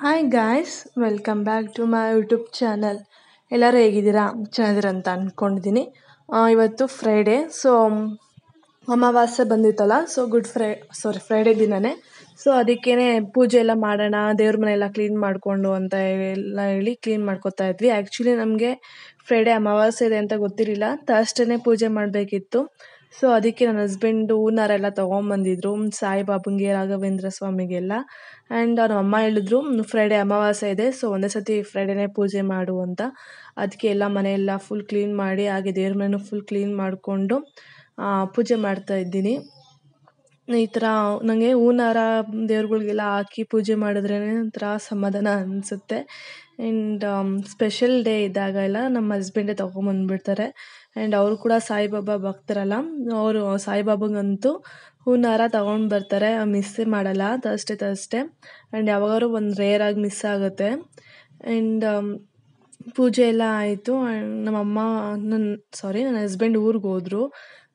Hi guys, welcome back to my YouTube channel. ಎಲ್ಲರೂ ಹೇಗಿದ್ದೀರಾ? ಚೆನ್ನಾಗಿದ್ದೀರ ಅಂತ ಅಂದ್ಕೊಂಡಿದ್ದೀನಿ. ಇವತ್ತು ಫ್ರೈಡೇ, ಸೊ ಅಮಾವಾಸ್ಯೆ ಬಂದಿತ್ತಲ್ಲ, ಸೊ ಫ್ರೈಡೇ ದಿನವೇ. ಸೊ ಅದಕ್ಕೇ ಪೂಜೆ ಎಲ್ಲ ಮಾಡೋಣ, ದೇವ್ರ ಮನೆಯೆಲ್ಲ ಕ್ಲೀನ್ ಮಾಡಿಕೊಂಡು ಅಂತ ಹೇಳಿ ಕ್ಲೀನ್ ಮಾಡ್ಕೊತಾ ಇದ್ವಿ. ಆ್ಯಕ್ಚುಲಿ ನಮಗೆ ಫ್ರೈಡೇ ಅಮಾವಾಸ್ಯೆ ಇದೆ ಅಂತ ಗೊತ್ತಿರಲಿಲ್ಲ, ಥರ್ಸ್ಡೇನೇ ಪೂಜೆ ಮಾಡಬೇಕಿತ್ತು. ಸೊ ಅದಕ್ಕೆ ನನ್ನ ಹಸ್ಬೆಂಡು ಹೂನಾರೆಲ್ಲ ತೊಗೊಂಬಂದಿದ್ರು, ಸಾಯಿಬಾಬಂಗೆ, ರಾಘವೇಂದ್ರ ಸ್ವಾಮಿಗೆಲ್ಲ. ಆ್ಯಂಡ್ ನಮ್ಮ ಅಮ್ಮ ಹೇಳಿದ್ರು ಫ್ರೈಡೇ ಅಮಾವಾಸ್ಯೆ ಇದೆ, ಸೊ ಒಂದೇ ಸತಿ ಫ್ರೈಡೇನೇ ಪೂಜೆ ಮಾಡು ಅಂತ. ಅದಕ್ಕೆ ಎಲ್ಲ ಮನೆಯೆಲ್ಲ ಫುಲ್ ಕ್ಲೀನ್ ಮಾಡಿ, ಹಾಗೆ ದೇವ್ರ ಮನೆಯೂ ಫುಲ್ ಕ್ಲೀನ್ ಮಾಡಿಕೊಂಡು ಪೂಜೆ ಮಾಡ್ತಾ ಇದ್ದೀನಿ. ಈ ಥರ ನನಗೆ ಹೂನಾರ ದೇವ್ರುಗಳಿಗೆಲ್ಲ ಹಾಕಿ ಪೂಜೆ ಮಾಡಿದ್ರೇ ಒಂಥರ ಸಮಾಧಾನ ಅನಿಸುತ್ತೆ. ಆ್ಯಂಡ್ ಸ್ಪೆಷಲ್ ಡೇ ಇದ್ದಾಗ ಎಲ್ಲ ನಮ್ಮ ಹಸ್ಬೆಂಡೇ ತೊಗೊಂಬಂದ್ಬಿಡ್ತಾರೆ. ಆ್ಯಂಡ್ ಅವರು ಕೂಡ ಸಾಯಿಬಾಬಾ ಭಕ್ತರಲ್ಲ, ಅವರು ಸಾಯಿಬಾಬಂಗಂತೂ ಹೂನಾರ ತೊಗೊಂಡು ಬರ್ತಾರೆ, ಮಿಸ್ಸೇ ಮಾಡಲ್ಲ ಥರ್ಸ್ಡೇ. ಆ್ಯಂಡ್ ಯಾವಾಗಾದ್ರೂ ಒಂದು ರೇರಾಗಿ ಮಿಸ್ ಆಗುತ್ತೆ. ಆ್ಯಂಡ್ ಪೂಜೆ ಎಲ್ಲ ಆಯಿತು. ನನ್ನ ಹಸ್ಬೆಂಡ್ ಊರಿಗೆ ಹೋದರು.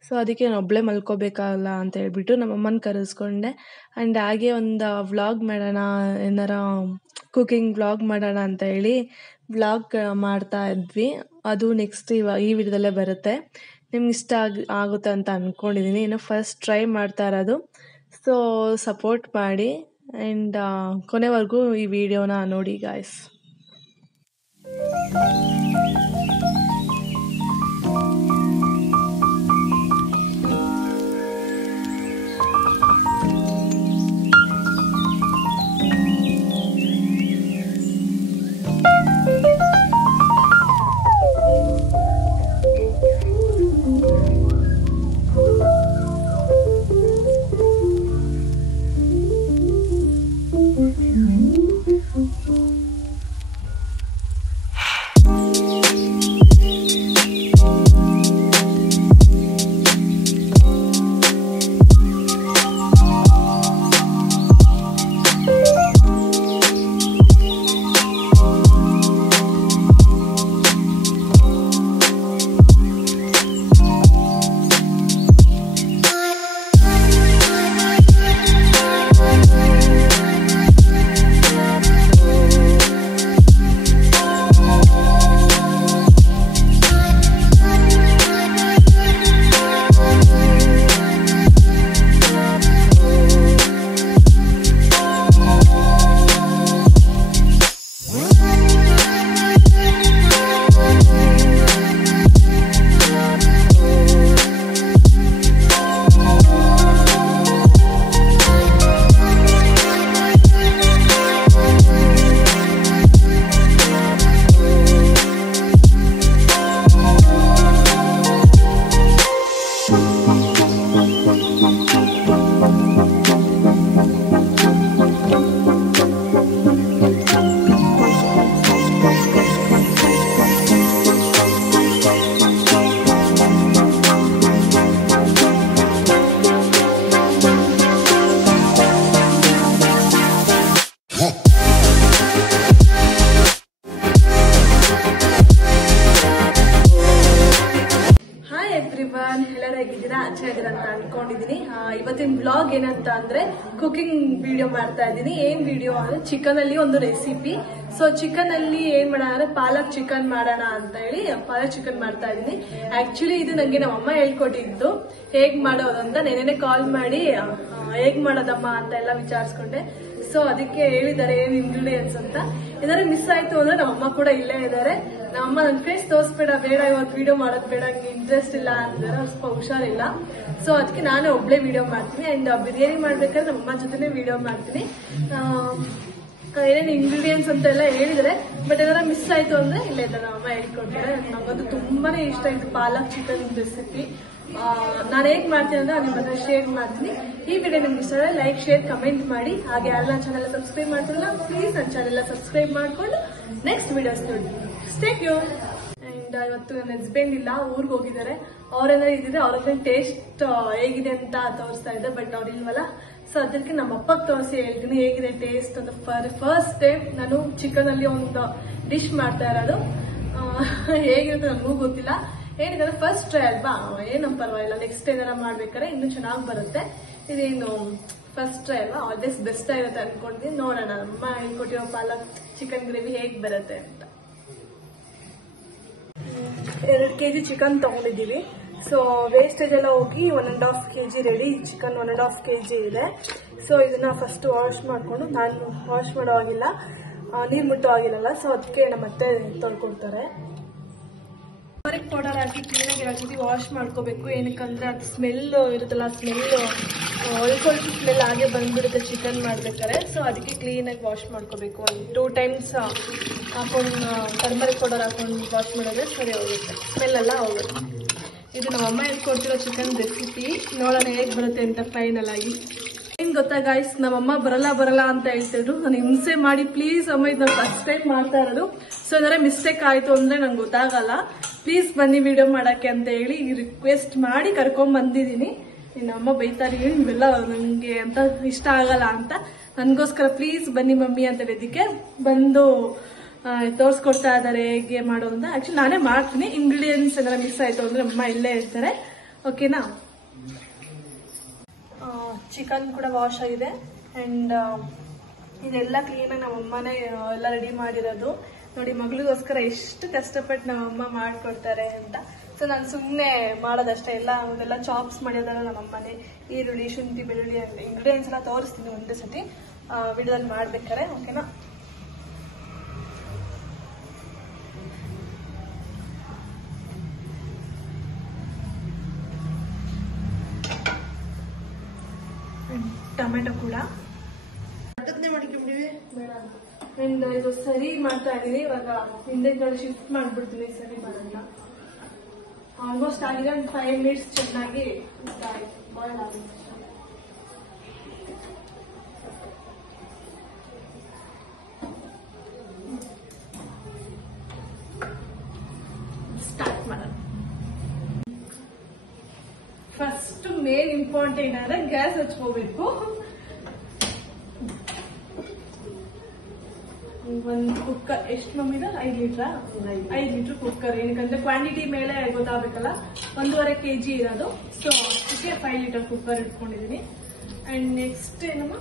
ಸೊ ಅದಕ್ಕೆ ನಾನು ಒಬ್ಬಳೇ ಮಲ್ಕೋಬೇಕಲ್ಲ ಅಂತ ಹೇಳ್ಬಿಟ್ಟು ನಮ್ಮಮ್ಮನ ಕರೆಸ್ಕೊಂಡೆ. ಆ್ಯಂಡ್ ಹಾಗೆ ಒಂದು ವ್ಲಾಗ್ ಮಾಡೋಣ, ಏನಾರ ಕುಕಿಂಗ್ ವ್ಲಾಗ್ ಮಾಡೋಣ ಅಂತ ಹೇಳಿ ವ್ಲಾಗ್ ಮಾಡ್ತಾ ಇದ್ವಿ. ಅದು ನೆಕ್ಸ್ಟ್ ಈ ವಿಡಿಯೋದಲ್ಲೇ ಬರುತ್ತೆ. ನಿಮ್ಗೆ ಇಷ್ಟ ಆಗುತ್ತೆ ಅಂತ ಅಂದ್ಕೊಂಡಿದ್ದೀನಿ. ಇನ್ನು ಫಸ್ಟ್ ಟ್ರೈ ಮಾಡ್ತಾ ಇರೋದು, ಸೊ ಸಪೋರ್ಟ್ ಮಾಡಿ. ಆ್ಯಂಡ್ ಕೊನೆವರೆಗೂ ಈ ವಿಡಿಯೋನ ನೋಡಿ ಗಾಯ್ಸ್. ಎಲ್ಲರೂ ಹೇಗಿದ್ದೀರಾ? ಚೆನ್ನಾಗಿದ್ದೀರಾ ಅಂತ ಅನ್ಕೊಂಡಿದೀನಿ. ಇವತ್ತಿನ ಬ್ಲಾಗ್ ಏನಂತ ಅಂದ್ರೆ ಕುಕಿಂಗ್ ವಿಡಿಯೋ ಮಾಡ್ತಾ ಇದ್ದೀನಿ. ಏನ್ ವಿಡಿಯೋ ಅಂದ್ರೆ ಚಿಕನ್ ಅಲ್ಲಿ ಒಂದು ರೆಸಿಪಿ. ಸೊ ಚಿಕನ್ ಅಲ್ಲಿ ಏನ್ ಮಾಡೋಣ ಅಂದ್ರೆ ಪಾಲಕ್ ಚಿಕನ್ ಮಾಡೋಣ ಅಂತ ಹೇಳಿ ಪಾಲಕ್ ಚಿಕನ್ ಮಾಡ್ತಾ ಇದ್ದೀನಿ. ಆಕ್ಚುಲಿ ಇದು ನಂಗೆ ನಮ್ಮ ಅಮ್ಮ ಹೇಳ್ಕೊಟ್ಟಿದ್ದು ಹೇಗ್ ಮಾಡೋದು ಅಂತ. ನೆನ್ನೆ ಕಾಲ್ ಮಾಡಿ ಹೇಗ್ ಮಾಡೋದಮ್ಮ ಅಂತ ಎಲ್ಲ ವಿಚಾರಿಸ್ಕೊಂಡೆ. ಸೊ ಅದಕ್ಕೆ ಹೇಳಿದ್ದಾರೆ ಏನ್ ಇಂಗ್ರೀಡಿಯೆಂಟ್ಸ್ ಅಂತ. ಏನಾದ್ರು ಮಿಸ್ ಆಯ್ತು ಅಂದ್ರೆ ನಮ್ಮಮ್ಮ ಕೂಡ ಇಲ್ಲೇ ಇದ್ದಾರೆ. ನಮ್ಮಮ್ಮ ನನ್ ಫೇಸ್ ತೋರಿಸ್ಬೇಡ, ಬೇಡ ಇವತ್ತು ವಿಡಿಯೋ ಮಾಡೋದ್ ಬೇಡ, ನಂಗೆ ಇಂಟ್ರೆಸ್ಟ್ ಇಲ್ಲ ಅಂದ್ರೆ ಸ್ವಲ್ಪ ಹುಷಾರಿಲ್ಲ. ಸೊ ಅದಕ್ಕೆ ನಾನೇ ಒಬ್ಳೆ ವಿಡಿಯೋ ಮಾಡ್ತೀನಿ. ಅಂಡ್ ಬಿರಿಯಾನಿ ಮಾಡ್ಬೇಕಾದ್ರೆ ನಮ್ಮಮ್ಮ ಜೊತೆನೆ ವಿಡಿಯೋ ಮಾಡ್ತೀನಿ. ಏನೇನು ಇಂಗ್ರೀಡಿಯೆಂಟ್ಸ್ ಅಂತ ಎಲ್ಲ ಹೇಳಿದ್ರೆ, ಬಟ್ ಏನಾರ ಮಿಸ್ ಆಯ್ತು ಅಂದ್ರೆ ಇಲ್ಲ ನಮ್ಮಮ್ಮ ಹೇಳ್ಕೊಡ್ತಾರೆ. ನಮಗಂತೂ ತುಂಬಾನೇ ಇಷ್ಟ ಆಯ್ತು ಪಾಲಕ್ ಚಿಕನ್ ರೆಸಿಪಿ. ನಾನು ಹೇಗ್ ಮಾಡ್ತೀನಿ ಅಂದ್ರೆ ನಿಮ್ಮ ಹತ್ರ ಶೇರ್ ಮಾಡ್ತೀನಿ. ಈ ವಿಡಿಯೋ ನಿಮ್ಗೆ ಇಷ್ಟ ಆದರೆ ಲೈಕ್, ಶೇರ್, ಕಮೆಂಟ್ ಮಾಡಿ. ಹಾಗೆ ಯಾರೆಲ್ಲ ಚಾನೆಲ್ ಸಬ್ಸ್ಕ್ರೈಬ್ ಮಾಡ್ತಿರಲ್ಲ, ಪ್ಲೀಸ್ ನನ್ನ ಚಾನೆಲ್ ಸಬ್ಸ್ಕ್ರೈಬ್ ಮಾಡ್ಕೊಂಡು ನೆಕ್ಸ್ಟ್ ವಿಡಿಯೋಸ್ ನೋಡಿ. Stay tune. ಅಂಡ್ ಇವತ್ತು ನನ್ನ ಹಸ್ಬೆಂಡ್ ಇಲ್ಲ, ಊರಿಗೆ ಹೋಗಿದ್ದಾರೆ. ಅವ್ರೇನಾದ್ರು ಇದ್ರೆ ಅವ್ರ ಟೇಸ್ಟ್ ಹೇಗಿದೆ ಅಂತ ತೋರಿಸ್ತಾ ಇದ್ದೆ, ಬಟ್ ಅವ್ರು ಇಲ್ವಲ್ಲ. ಸೊ ಅದಕ್ಕೆ ನಮ್ಮ ಅಪ್ಪಗೆ ತೋರಿಸಿ ಹೇಳ್ತೀನಿ ಹೇಗಿದೆ ಟೇಸ್ಟ್ ಅಂತ. ಫಸ್ಟ್ ಟೈಮ್ ನಾನು ಚಿಕನ್ ಅಲ್ಲಿ ಒಂದು ಡಿಶ್ ಮಾಡ್ತಾ ಇರೋದು. ಹೇಗಿರುತ್ತೆ ನನಗೂ ಗೊತ್ತಿಲ್ಲ. ಏನಿದೆ ಫಸ್ಟ್ ಟ್ರೈ ಅಲ್ವಾ, ಏನೋ ಪರವಾಗಿಲ್ಲ. ನೆಕ್ಸ್ಟ್ ಏನಾರ ಮಾಡ್ಬೇಕಾದ್ರೆ ಇನ್ನೂ ಚೆನ್ನಾಗಿ ಬರುತ್ತೆ. ಇದೇನು ಫಸ್ಟ್ ಟ್ರೈ ಅಲ್ವಾ, ಆಲ್ವೇಸ್ ಬೆಸ್ಟ್ ಆಗಿರುತ್ತೆ ಅನ್ಕೊಂಡಿದ್ದೀನಿ. ನೋಡೋಣ ಅಮ್ಮ ಹೇಳ್ಕೊಟ್ಟಿರೋ ಪಾಲಕ್ ಚಿಕನ್ ಗ್ರೇವಿ ಹೇಗೆ ಬರುತ್ತೆ ಅಂತ. 2 kg ಚಿಕನ್ ತಗೊಂಡಿದ್ದೀವಿ. ಸೊ ವೇಸ್ಟೇಜ್ ಎಲ್ಲ ಹೋಗಿ 1.5 kg ರೆಡಿ. ಚಿಕನ್ 1.5 kg ಇದೆ. ಸೊ ಇದನ್ನ ಫಸ್ಟ್ ವಾಶ್ ಮಾಡ್ಕೊಂಡು, ನಾನು ವಾಶ್ ಮಾಡೋ ಆಗಿಲ್ಲ, ನೀರು ಮುಟ್ಟೋ ಆಗಿಲ್ಲಲ್ಲ, ಸೊ ಅದಕ್ಕೆ ಮತ್ತೆ ತೊಳ್ಕೊಡ್ತಾರೆ. ಟರ್ಮರಿಕ್ ಪೌಡರ್ ಹಾಕಿ ಕ್ಲೀನಾಗಿ ಹಾಕಿ ವಾಶ್ ಮಾಡ್ಕೋಬೇಕು. ಏನಕ್ಕಂದ್ರೆ ಅದು ಸ್ಮೆಲ್ ಇರುತ್ತಲ್ಲ, ಸ್ಮೆಲ್ ಸ್ವಲ್ಪ ಸ್ಮೆಲ್ ಹಾಗೆ ಬಂದ್ಬಿಡುತ್ತೆ ಚಿಕನ್ ಮಾಡ್ಬೇಕಾದ್ರೆ. ಸೊ ಅದಕ್ಕೆ ಕ್ಲೀನಾಗಿ ವಾಶ್ ಮಾಡ್ಕೋಬೇಕು. ಒಂದು 2 times ಹಾಕೊಂಡು ಟರ್ಮರಿಕ್ ಪೌಡರ್ ಹಾಕೊಂಡು ವಾಶ್ ಮಾಡಿದ್ರೆ ಸರಿ ಹೋಗುತ್ತೆ, ಸ್ಮೆಲ್ ಎಲ್ಲ ಹೋಗುತ್ತೆ. ಇದು ನಮ್ಮಮ್ಮ ಹೇಳ್ಕೊಡ್ತಿರೋ ಚಿಕನ್ ರೆಸಿಪಿ. ನೋಡೋಣ ಹೇಗೆ ಬರುತ್ತೆ ಅಂತ ಫೈನಲ್ ಆಗಿ. ಏನ್ ಗೊತ್ತಾ ಗಾಯ್ಸ್, ನಮ್ಮಮ್ಮ ಬರಲ್ಲ ಅಂತ ಹೇಳ್ತಿದ್ರು. ನಾನು ಹಿಂಸೆ ಮಾಡಿ ಪ್ಲೀಸ್ ಅಮ್ಮ ಇದು ನಾನು ಫಸ್ಟ್ ಟೈಮ್ ಮಾಡ್ತಾ ಇರೋದು, ಸೊ ಏನಾದ್ರೆ ಮಿಸ್ಟೇಕ್ ಆಯ್ತು ಅಂದ್ರೆ ನಂಗೆ ಗೊತ್ತಾಗಲ್ಲ, ಪ್ಲೀಸ್ ಬನ್ನಿ ವಿಡಿಯೋ ಮಾಡಕ್ಕೆ ಅಂತ ಹೇಳಿ ರಿಕ್ವೆಸ್ಟ್ ಮಾಡಿ ಕರ್ಕೊಂಡ್ ಬಂದಿದ್ದೀನಿ. ನಮ್ಮಮ್ಮ ಬೈತಾರೆ, ಇವೆಲ್ಲ ನಂಗೆ ಅಂತ ಇಷ್ಟ ಆಗಲ್ಲ ಅಂತ. ನನ್ಗೋಸ್ಕರ ಪ್ಲೀಸ್ ಬನ್ನಿ ಮಮ್ಮಿ ಅಂತ ಹೇಳಿದ್ದಕ್ಕೆ ಬಂದು ತೋರಿಸ್ಕೊಡ್ತಾ ಇದ್ದಾರೆ ಹೇಗೆ ಮಾಡೋದು ಅಂತ. ಆಕ್ಚುಲಿ ನಾನೇ ಮಾಡ್ತೀನಿ. ಇಂಗ್ರೀಡಿಯೆಂಟ್ಸ್ ಏನಾರ ಮಿಸ್ ಆಯ್ತು ಅಂದ್ರೆ ಅಮ್ಮ ಇಲ್ಲೇ ಇರ್ತಾರೆ. ಓಕೆನಾ. ಚಿಕನ್ ಕೂಡ ವಾಶ್ ಆಗಿದೆ ಅಂಡ್ ಇದೆಲ್ಲ ಕ್ಲೀನಾಗಿ ನಮ್ಮಮ್ಮನೇ ಎಲ್ಲ ರೆಡಿ ಮಾಡಿರೋದು. ನೋಡಿ ಮಗಳಿಗೋಸ್ಕರ ಎಷ್ಟು ಕಷ್ಟಪಟ್ಟು ನಮ್ಮಮ್ಮ ಮಾಡ್ಕೊಡ್ತಾರೆ ಅಂತ. ಸೊ ನಾನು ಸುಮ್ಮನೆ ಮಾಡೋದಷ್ಟೇ. ಅದೆಲ್ಲ ಚಾಪ್ಸ್ ಮಾಡಿರೋದಲ್ಲ ನಮ್ಮಮ್ಮನೇ. ಈರುಳ್ಳಿ, ಶುಂಠಿ, ಬೆಳ್ಳುಳ್ಳಿ ಅಂತ ಇಂಗ್ರೀಡಿಯೆಂಟ್ಸ್ ಎಲ್ಲ ತೋರಿಸ್ತೀನಿ ಒಂದೇ ಸತಿ ವಿಡಿಯೋದಲ್ಲಿ ಮಾಡ್ಬೇಕಾರೆ. ಓಕೆನಾ. ಟೊಮೆಟೊ ಕೂಡ ಅಂಡ್ ಇದು ಸರಿ ಮಾಡ್ತಾ ಇದೀನಿ. ಇವಾಗ ಹಿಂದೆ ಕಡೆ ಶಿಫ್ಟ್ ಮಾಡ್ಬಿಡ್ತೀನಿ ಸರಿ ಮಾಡೋಣ. ಆಲ್ಮೋಸ್ಟ್ ಆಗಿದೆ. ಒಂದು 5 minutes ಚೆನ್ನಾಗಿ ಬಾಯ್ಲ್ ಆಗಿದೆ. ಸ್ಟಾರ್ಟ್ ಮಾಡೋಣ. ಫಸ್ಟ್ ಮೇನ್ ಇಂಪಾರ್ಟೆಂಟ್ ಅಂದ್ರೆ ಗ್ಯಾಸ್ ಹಚ್ಕೋಬೇಕು. ಒಂದು ಕುಕ್ಕರ್, ಎಷ್ಟು ಮಮ್ಮಿದ 5 ಲೀಟರ್ 5 ಲೀಟರ್ ಕುಕ್ಕರ್. ಏನಕ್ಕಂದ್ರೆ ಕ್ವಾಂಟಿಟಿ ಮೇಲೆ ಗೊತ್ತಾಗಬೇಕಲ್ಲ. 1.5 kg ಇರೋದು. ಸೊ ಅದಕ್ಕೆ 5 ಲೀಟರ್ ಕುಕ್ಕರ್ ಇಟ್ಕೊಂಡಿದೀನಿ. ಅಂಡ್ ನೆಕ್ಸ್ಟ್ ಏನಮ್ಮ,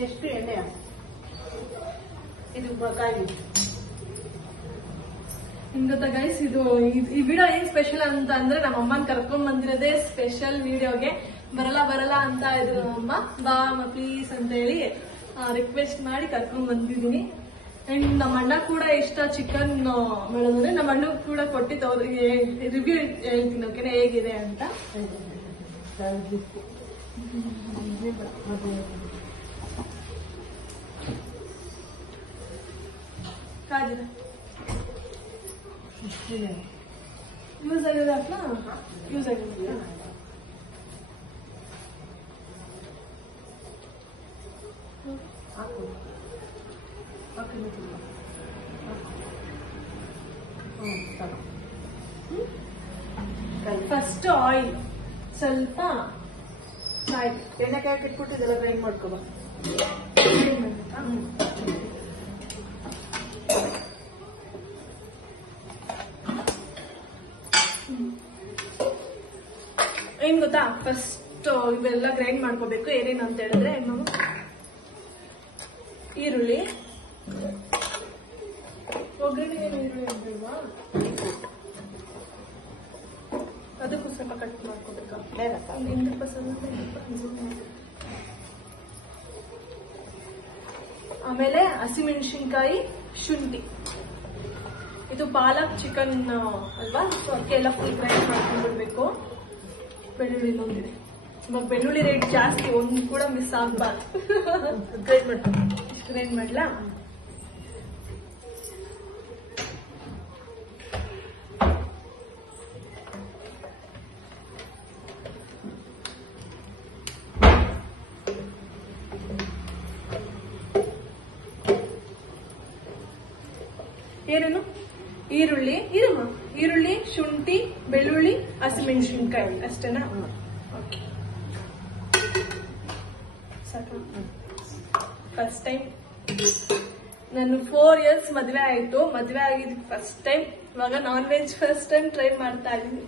ನೆಕ್ಸ್ಟ್ ಎಣ್ಣೆ. ಇದು ಕಾಯಿ. ನಿಮ್ ಗೊತ್ತಾ ಗೈಸ್, ಈ ವಿಡಿಯೋ ಏನ್ ಸ್ಪೆಷಲ್ ಅಂತ ಅಂದ್ರೆ ನಮ್ಮ ಅಮ್ಮನ್ ಕರ್ಕೊಂಡ್ ಬಂದಿರೋದೇ ಸ್ಪೆಷಲ್ ವಿಡಿಯೋಗೆ. ಬರಲ್ಲ ಅಂತ ಇದ್ರು ನಮ್ಮಮ್ಮ. ಬಾ ಅಮ್ಮ ಪ್ಲೀಸ್ ಅಂತ ಹೇಳಿ ರಿಕ್ವೆಸ್ಟ್ ಮಾಡಿ ಕರ್ಕೊಂಡ್ ಬಂದಿದ್ದೀನಿ. ಅಂಡ್ ನಮ್ಮ ಅಣ್ಣ ಕೂಡ ಇಷ್ಟ ಚಿಕನ್ ಮಾಡೋದ್ರೆ. ನಮ್ಮ ಅಣ್ಣ ಕೂಡ ಕೊಟ್ಟಿತ್ತು ಅವ್ರಿಗೆ ರಿವ್ಯೂ ಹೇಳ್ತೀನಿ. ಓಕೆನಾ, ಹೇಗಿದೆ ಅಂತ. ಕಾದಿದೆ ಯೂಸ್ ಆಗಿದೆ ಅಪ್ಪ, ಯೂಸ್ ಆಗಿದೆ. ಫಸ್ಟ್ ಆಯಿಲ್ ಸ್ವಲ್ಪ ಎಣ್ಣೆಕಾಯಿ ಇಟ್ಬಿಟ್ಟು ಇದೆಲ್ಲ ಗ್ರೈಂಡ್ ಮಾಡ್ಕೋಬ. ಏನ್ ಗೊತ್ತಾ, ಫಸ್ಟ್ ಇವೆಲ್ಲ ಗ್ರೈಂಡ್ ಮಾಡ್ಕೋಬೇಕು. ಏನೇನು ಅಂತ ಹೇಳಿದ್ರೆ ಈರುಳ್ಳಿ, ಒಗ್ಗರಣೆಗೆ ಈರುಳ್ಳಿ ಅಂತಿಲ್ವಾ, ಅದಕ್ಕೂ ಸ್ವಲ್ಪ ಕಟ್ ಮಾಡ್ಕೋಬೇಕಾ. ಆಮೇಲೆ ಹಸಿಮೆಣಸಿನ್ಕಾಯಿ, ಶುಂಠಿ. ಇದು ಪಾಲಕ್ ಚಿಕನ್ ಅಲ್ವಾ, ಸೊ ಅದಕ್ಕೆಲ್ಲ ಫುಲ್ ಗ್ರೈಂಡ್ ಮಾಡ್ಕೊಂಡ್ಬಿಡ್ಬೇಕು. ಬೆಳ್ಳುಳ್ಳಿ ಒಂದಿದೆ. ಇವಾಗ ಬೆಳ್ಳುಳ್ಳಿ ರೇಟ್ ಜಾಸ್ತಿ, ಒಂದು ಕೂಡ ಮಿಸ್ ಆಗ್ಬಾರ್ದು. ಗ್ರೈಂಡ್ ಮಾಡ್ತೀನಿ. ಇಷ್ಟು ಗ್ರೈಂಡ್ ಮಾಡ್ಲಾ. ಏನೇನು ಈರುಳ್ಳಿ, ಈರುಳ್ಳಿ, ಶುಂಠಿ, ಬೆಳ್ಳುಳ್ಳಿ, ಹಸಿಮೆಣಸಿನ್ಕಾಯಿ ಅಷ್ಟೇನಾ? ಓಕೆ, ಸಾಕು. ಫಸ್ಟ್ ಟೈಮ್ ನಾನು 4 years ಮದುವೆ ಆಯ್ತು. ಮದುವೆ ಆಗಿದ್ದು ಫಸ್ಟ್ ಟೈಮ್. ಇವಾಗ non veg first time try ಮಾಡ್ತಾ ಇದ್ದೀನಿ.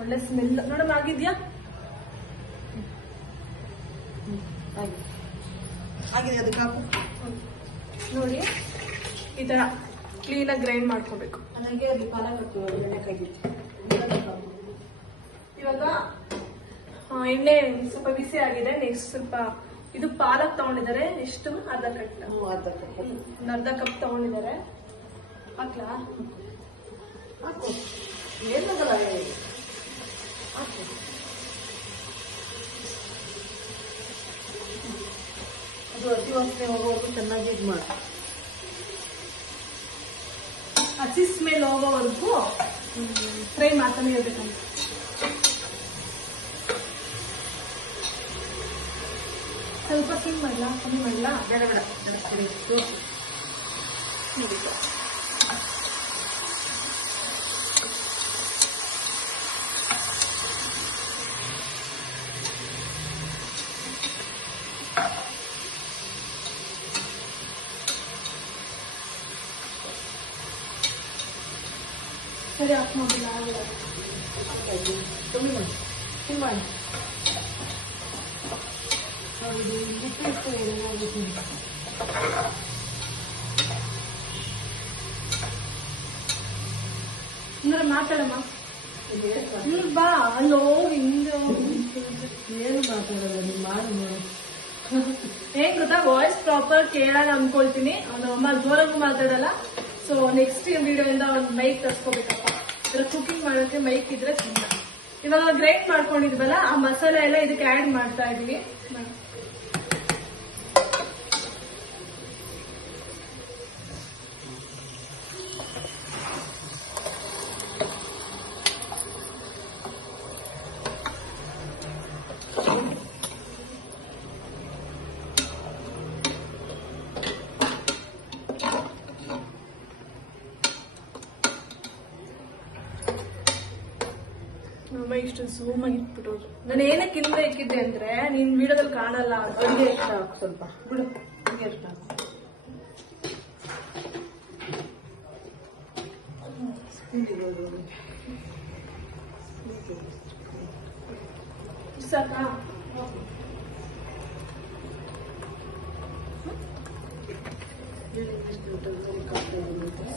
ಒಳ್ಳೆ ಸ್ಮೆಲ್ ನೋಡಮ್ಮ. ಆಗಿದ್ಯಾ? ಆಗಿದೆ. ಅದಕ್ಕೆ ಹಾಕು ನೋಡಿ, ಈ ತರ ಕ್ಲೀನಾಗಿ ಗ್ರೈಂಡ್ ಮಾಡ್ಕೋಬೇಕು. ನನಗೆ ಅದು ಪಾಲಕ್ ಎಣ್ಣೆಕಾಗಿತ್ತು. ಇವಾಗ ಎಣ್ಣೆ ಸ್ವಲ್ಪ ಬಿಸಿ ಆಗಿದೆ. ನೆಕ್ಸ್ಟ್ ಸ್ವಲ್ಪ ಇದು ಪಾಲಕ್ ತಗೊಂಡಿದ್ದಾರೆ. ಎಷ್ಟು? ಅರ್ಧ ಕಟ್. ಅರ್ಧ ಕಪ್ ತಗೊಂಡಿದ್ದಾರೆ. ಹಾಕ್ಲಾ? ಹಾಕು. ಏನಾಗಲ್ಲ. ಹಾಕು. ಅದು ಹಸಿ ವಾಸನೆ ಹೋಗೋವರೆಗೂ ಚೆನ್ನಾಗಿ ಇದು ಮಾಡಿ. ಹಸಿ ಸ್ಮೆಲ್ ಹೋಗೋವರೆಗೂ ಫ್ರೈ ಮಾಡ್ತಾನೆ ಇರ್ಬೇಕಂತ. ಸ್ವಲ್ಪ ಕ್ಲೀನ್ ಮಾಡಲಾ? ಕಮ್ಮಿ ಮಾಡಲಾ? ಬೇಡ ಬೇಡ ಬೇಡ. ಸರಿ, ಆಫ್ ಮಾಡಿಲ್ಲ. ಕಮ್ಮಿ ಮಾಡಿ. ಕಮ್ಮಿ ಮಾಡಿ. ಅಂದ್ರೆ ಮಾತಾಡಮ್ಮ. ಬಾ ಅಲ್ಲೋ ಹಿಂದೆ ಏನು ಮಾತಾಡೋದು ನೀವು ಮಾಡಿ ನೋಡಿ. ಹೇಗ್ ಗೊತ್ತಾ, ವಾಯ್ಸ್ ಪ್ರಾಪರ್ ಕೇಳಲ್ಲ ಅನ್ಕೊಳ್ತೀನಿ. ನಮ್ಮ ಜೋರಾಗೂ ಮಾತಾಡಲ್ಲ. ಸೊ ನೆಕ್ಸ್ಟ್ ವಿಡಿಯೋಯಿಂದ ಒಂದು ಮೈಕ್ ತರ್ಸ್ಕೋಬೇಕಪ್ಪ. ಇದ್ರ ಕುಕಿಂಗ್ ಮಾಡೋಕೆ ಮೈಕ್ ಇದ್ರೆ ಚಂದ. ಇವಾಗ ಗ್ರೈಂಡ್ ಮಾಡ್ಕೊಂಡಿದ್ವಲ್ಲ, ಆ ಮಸಾಲೆ ಎಲ್ಲ ಇದಕ್ಕೆ ಆಡ್ ಮಾಡ್ತಾ ಇದೀವಿ. ಇಷ್ಟು ಝೂಮ್ ಆಗಿ ಇಟ್ಬಿಟ್ಟೋದು. ನಾನು ಏನಕ್ಕೆ ಹಿಂದೆ ಇಕ್ಕಿದ್ದೆ ಅಂದ್ರೆ ನೀನ್ ವಿಡಿಯೋದಲ್ಲಿ ಕಾಣಲ್ಲ. ಹಂಗೆ ಇಷ್ಟ ಹಾಕು ಸ್ವಲ್ಪ. ಬಿಡು. ಹಂಗೆ ಇಷ್ಟ ಹಾಕು. ಸಾಕಾ?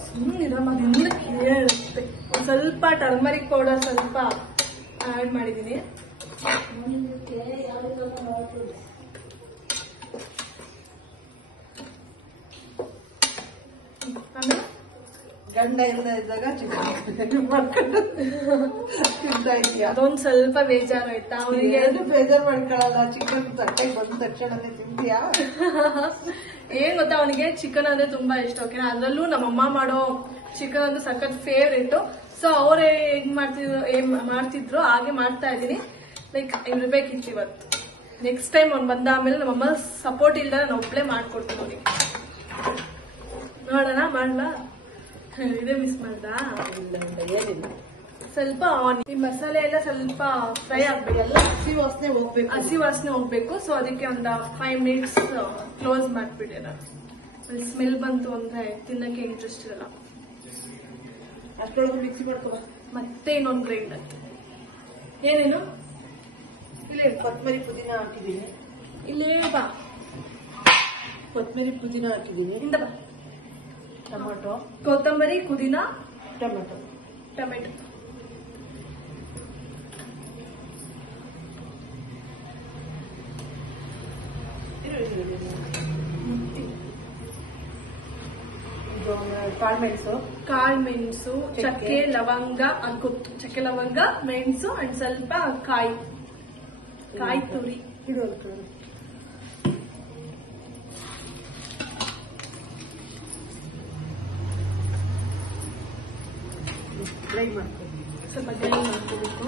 ಸುಮ್ಮನಿರಲ್ಲ, ಕೇಳುತ್ತೆ. ಒಂದ್ ಸ್ವಲ್ಪ ಟರ್ಮರಿಕ್ ಪೌಡರ್ ಸ್ವಲ್ಪ ಆಡ್ ಮಾಡಿದೀನಿ. ಗಂಡ ಇಲ್ಲ ಇದ್ದಾಗ ಚಿಕನ್ ಮಾಡ್ಕೊಂಡು ತಿಂತಾ ಇದೀಯ. ಅದೊಂದ್ ಸ್ವಲ್ಪ ಬೇಜಾರಾಯ್ತಾ ಅವನಿಗೆ? ಬೇಜಾರ್ ಮಾಡ್ಕೊಳಲ್ಲ. ಚಿಕನ್ ತಟ್ಟೆಗೆ ಬಂದ ತಕ್ಷಣನೇ ತಿಂತೀಯಾ? ಏನ್ ಗೊತ್ತಾ, ಅವನಿಗೆ ಚಿಕನ್ ಅಂದ್ರೆ ತುಂಬಾ ಇಷ್ಟ. ಓಕೆನಾ? ಅದ್ರಲ್ಲೂ ನಮ್ಮಮ್ಮ ಮಾಡೋ ಚಿಕನ್ ಅಂದ್ರೆ ಸಖತ್ ಫೇವ್ರೇಟ್. ಸೊ ಅವ್ರೇ ಹೇಗ್ ಮಾಡ್ತಿದ್ರು ಹಾಗೆ ಮಾಡ್ತಾ ಇದೀನಿ. ಲೈಕ್ ಇರ್ಬೇಕಿತ್ತು ಇವತ್ತು. ನೆಕ್ಸ್ಟ್ ಟೈಮ್ ಅವ್ನು ಬಂದಾದ್ಮೇಲೆ ನಮ್ಮಮ್ಮ ಸಪೋರ್ಟ್ ಇಲ್ಲ, ನಾನು ಒಬ್ಳೆ ಮಾಡ್ಕೊಡ್ತೀನಿ ಅವನಿಗೆ. ನೋಡೋಣ, ಮಾಡ್ಲಾ? ಇದೇ ಮಿಸ್ ಮಾಡ್ದಾ? ಏನಿಲ್ಲ. ಸ್ವಲ್ಪ ಈ ಮಸಾಲೆ ಎಲ್ಲ ಸ್ವಲ್ಪ ಫ್ರೈ ಆಗ್ಬೇಕು. ಎಲ್ಲ ಹಸಿ ವಾಸನೆ ಹೋಗ್ಬೇಕು. ಹಸಿ ವಾಸನೆ ಹೋಗ್ಬೇಕು. ಸೊ ಅದಕ್ಕೆ ಒಂದು 5 ಮಿನಿಟ್ಸ್ ಕ್ಲೋಸ್ ಮಾಡ್ಬಿಡಿ. ಅಲ್ಲಿ ಸ್ಮೆಲ್ ಬಂತು ಅಂದ್ರೆ ತಿನ್ನಕ್ಕೆ ಇಂಟ್ರೆಸ್ಟ್ ಇರಲ್ಲ. ಅಷ್ಟೊಳಗೆ ಮಿಕ್ಸಿ ಮಾಡ್ಕೋ. ಮತ್ತೆ ಇನ್ನೊಂದು ಗ್ರೈಂಡ್ ಆಯ್ತು. ಏನೇನು? ಇಲ್ಲೇ ಕೊತ್ತಂಬರಿ ಪುದೀನ ಹಾಕಿದೀನಿ. ಇಲ್ಲೇ ಬಾ. ಕೊತ್ತಂಬರಿ ಪುದೀನ ಹಾಕಿದೀನಿ. ಇಂದ ಬಾ. ಟೊಮೊಟೊ, ಕೊತ್ತಂಬರಿ, ಪುದೀನ, ಟೊಮೆಟೊ. ಕಾಳ್ಮೆಣಸು, ಚಕ್ಕೆ, ಲವಂಗ, ಗೊತ್ತು. ಚಕ್ಕೆ, ಲವಂಗ, ಮೆಣಸು ಅಂಡ್ ಸ್ವಲ್ಪ ಕಾಯಿ ತುರಿ ಇಡೋದು. ಡ್ರೈ ಮಾಡ್ಕೊಂಡು ಸ್ವಲ್ಪ ಗ್ರೈಂಡ್ ಮಾಡ್ಕೋಬೇಕು.